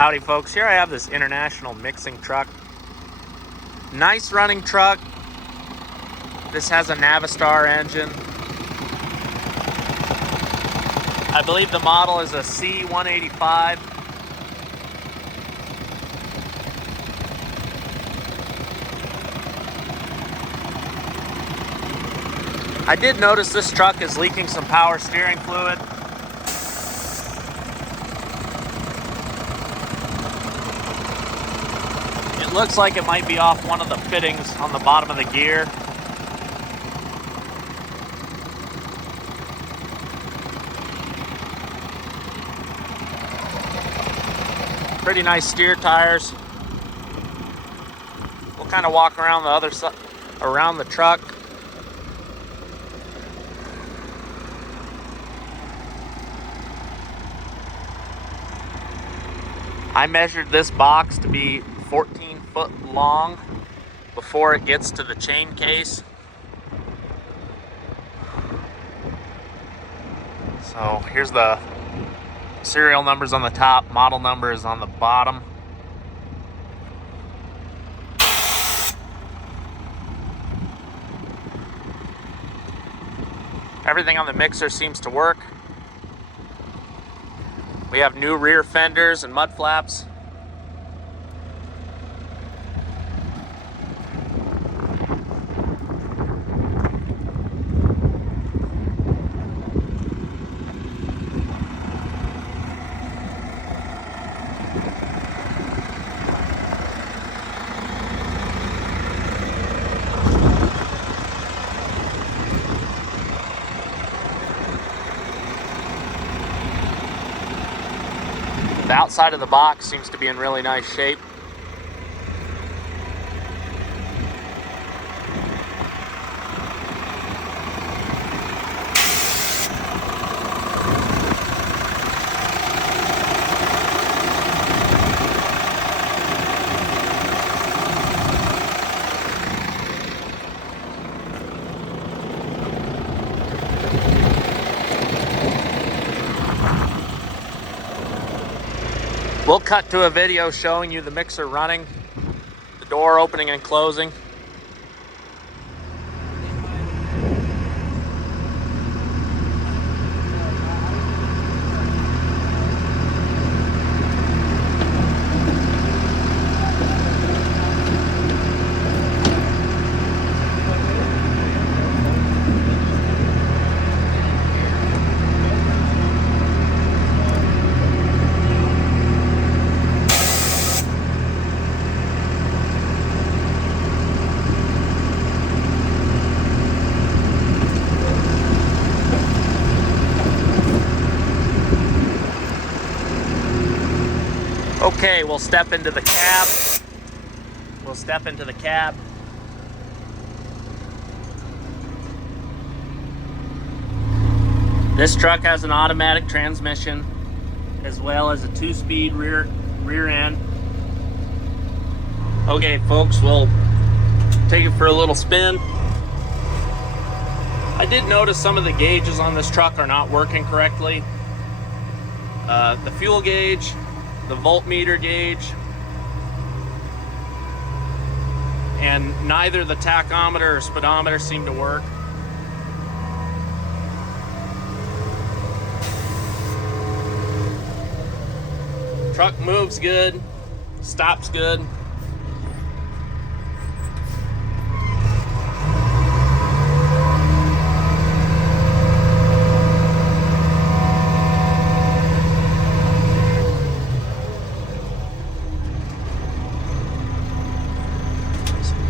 Howdy folks, here I have this International mixing truck. Nice running truck. This has a Navistar engine. I believe the model is a C185. I did notice this truck is leaking some power steering fluid. It looks like it might be off one of the fittings on the bottom of the gear. Pretty nice steer tires. We'll kind of walk around the other side, around the truck. I measured this box to be 14 foot long before it gets to the chain case. So here's the serial numbers on the top, model number is on the bottom. Everything on the mixer seems to work. We have new rear fenders and mud flaps. The outside of the box seems to be in really nice shape. We'll cut to a video showing you the mixer running, the door opening and closing. Okay, we'll step into the cab. This truck has an automatic transmission as well as a 2-speed rear end. Okay, folks, we'll take it for a little spin. I did notice some of the gauges on this truck are not working correctly. The fuel gauge, the voltmeter gauge, and neither the tachometer or speedometer seem to work. Truck moves good, stops good.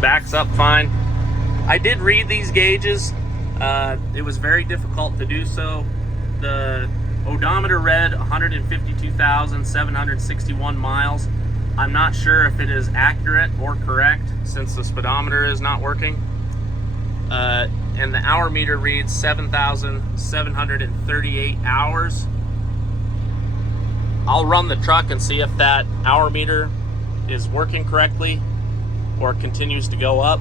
Backs up fine. I did read these gauges. It was very difficult to do so. The odometer read 152,761 miles. I'm not sure if it is accurate or correct since the speedometer is not working. And the hour meter reads 7,738 hours. I'll run the truck and see if that hour meter is working correctly or continues to go up.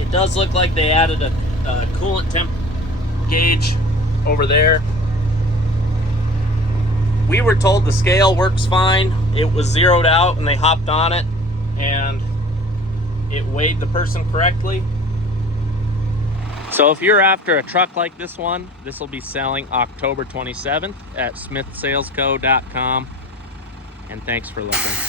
It does look like they added a coolant temp gauge over there. We were told the scale works fine. It was zeroed out and they hopped on it and it weighed the person correctly. So if you're after a truck like this one, this will be selling October 27th at smithsalesco.com. And thanks for looking.